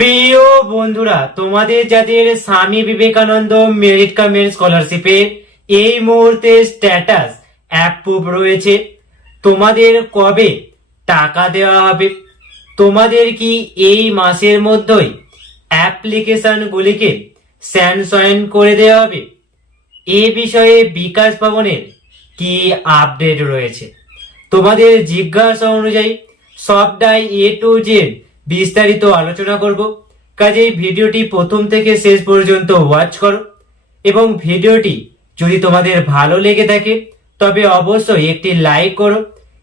প্রিয় বন্ধুরা, তোমাদের যাদের Swami Vivekananda merit cum merit স্কলারশিপের এই মুহূর্তে স্ট্যাটাস অ্যাপ্রুভ রয়েছে, তোমাদের কবে টাকা দেওয়া হবে, তোমাদের কি এই মাসের মধ্যেই অ্যাপ্লিকেশনগুলিকে স্যাংশন করে দেওয়া হবে, এ বিষয়ে বিকাশ ভবনের কি আপডেট রয়েছে, তোমাদের জিজ্ঞাসা অনুযায়ী সবটাই এ টু জেড বিস্তারিত আলোচনা করব। কাজেই ভিডিওটি প্রথম থেকে শেষ পর্যন্ত ওয়াচ করো এবং ভিডিওটি যদি তোমাদের ভালো লেগে থাকে তবে অবশ্যই একটি লাইক করো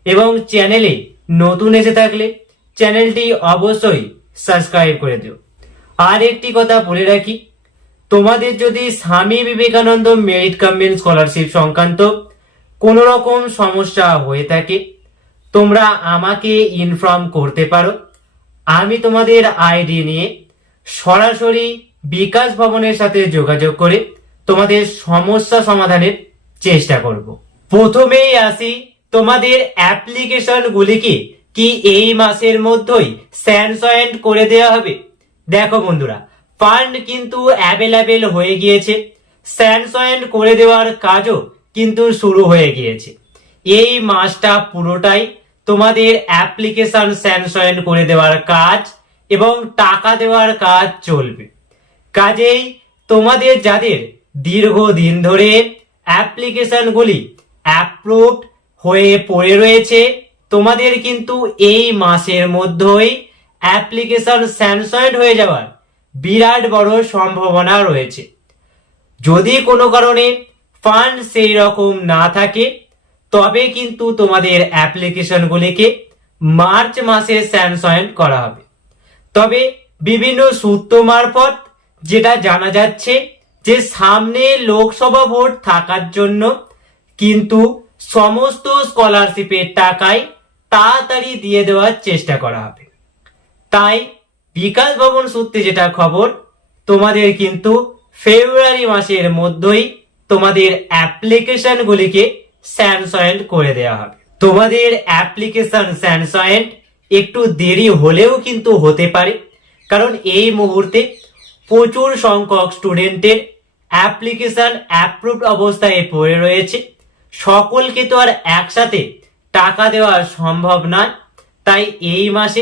এবং চ্যানেলে নতুন এসে থাকলে চ্যানেলটি অবশ্যই সাবস্ক্রাইব করে দিও। আর একটি কথা বলে রাখি, তোমাদের যদি Swami Vivekananda merit cum merit scholarship সংক্রান্ত কোনো রকম সমস্যা হয়ে থাকে তোমরা আমাকে ইনফর্ম করতে পারো। আমি তোমাদের আইডি নিয়ে সরাসরি বিকাশ ভবনের সাথে যোগাযোগ করে তোমাদের সমস্যা সমাধানের চেষ্টা করব। প্রথমেই আসি, তোমাদের অ্যাপ্লিকেশন গুলিকে কি এই মাসের মধ্যেই স্যাংশন করে দেওয়া হবে। দেখো বন্ধুরা, ফান্ড কিন্তু অ্যাভেলেবেল হয়ে গিয়েছে, স্যাংশন করে দেওয়ার কাজও কিন্তু শুরু হয়ে গিয়েছে। এই মাসটা পুরোটাই তোমাদের অ্যাপ্লিকেশন স্যাংশন করে দেওয়ার কাজ এবং টাকা দেওয়ার কাজ চলবে। কাজেই তোমাদের যাদের দীর্ঘদিন ধরে অ্যাপ্লিকেশনগুলি অ্যাপ্রুভড হয়ে পড়ে রয়েছে, তোমাদের কিন্তু এই মাসের মধ্যেই অ্যাপ্লিকেশন স্যাংশন হয়ে যাওয়ার বিরাট বড় সম্ভাবনা রয়েছে। যদি কোনো কারণে ফান্ড সেই রকম না থাকে তবে কিন্তু তোমাদের অ্যাপ্লিকেশনগুলিকে মার্চ মাসে স্যাংশন করা হবে। তবে বিভিন্ন সূত্র মারফত যেটা জানা যাচ্ছে যে সামনে লোকসভা ভোট থাকার জন্য কিন্তু সমস্ত স্কলারশিপের টাকাই তাড়াতাড়ি দিয়ে দেওয়ার চেষ্টা করা হবে। তাই বিকাশ ভবন সূত্রে যেটা খবর, তোমাদের কিন্তু ফেব্রুয়ারি মাসের মধ্যেই তোমাদের অ্যাপ্লিকেশনগুলিকে স্যাংশন করে দেওয়া হবে। তোমাদের অ্যাপ্লিকেশন স্যাংশন একটু দেরি হলেও কিন্তু হতে পারে, কারণ এই মুহূর্তে প্রচুর সংখ্যক স্টুডেন্টের অ্যাপ্লিকেশন অ্যাপ্রুভড অবস্থায় পড়ে রয়েছে। সকলকে তো আর একসাথে টাকা দেওয়া সম্ভব নয়, তাই এই মাসে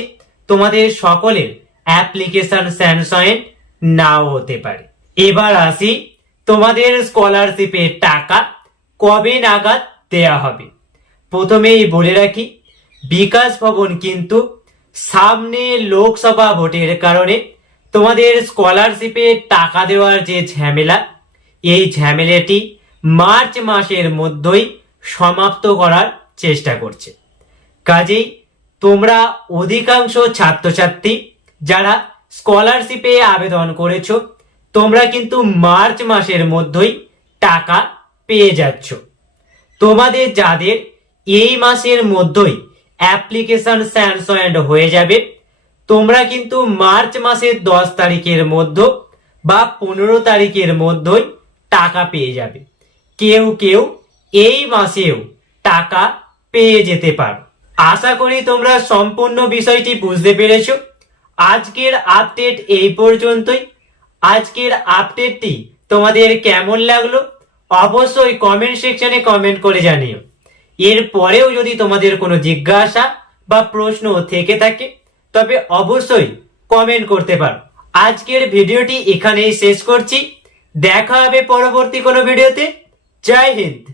তোমাদের সকলের অ্যাপ্লিকেশন স্যাংশন নাও হতে পারে। এবার আসি, তোমাদের স্কলারশিপের টাকা কবে নাগাদ দেয়া হবে। প্রথমেই বলে রাখি, বিকাশ ভবন কিন্তু সামনে লোকসভা ভোটের কারণে তোমাদের স্কলারশিপে টাকা দেওয়ার যে ঝামেলা, এই ঝামেলাটি মার্চ মাসের মধ্যেই সমাপ্ত করার চেষ্টা করছে। কাজেই তোমরা অধিকাংশ ছাত্রছাত্রী যারা স্কলারশিপে আবেদন করেছো, তোমরা কিন্তু মার্চ মাসের মধ্যেই টাকা পেয়ে যাচ্ছ। তোমাদের যাদের এই মাসের মধ্যেই অ্যাপ্লিকেশন স্যাংশন হয়ে যাবে, তোমরা কিন্তু মার্চ মাসের 10 তারিখের মধ্যে বা 15 তারিখের মধ্যেই টাকা পেয়ে যাবে। কেউ কেউ এই মাসেও টাকা পেয়ে যেতে পারো। আশা করি তোমরা সম্পূর্ণ বিষয়টি বুঝতে পেরেছো। আজকের আপডেট এই পর্যন্তই। আজকের আপডেটটি তোমাদের কেমন লাগলো অবশ্যই কমেন্ট সেকশনে কমেন্ট করে জানিও। এর পরেও যদি তোমাদের কোনো জিজ্ঞাসা বা প্রশ্ন থেকে থাকে তবে অবশ্যই কমেন্ট করতে পারো। আজকের ভিডিওটি এখানেই শেষ করছি, দেখা হবে পরবর্তী কোনো ভিডিওতে। জয় হিন্দ।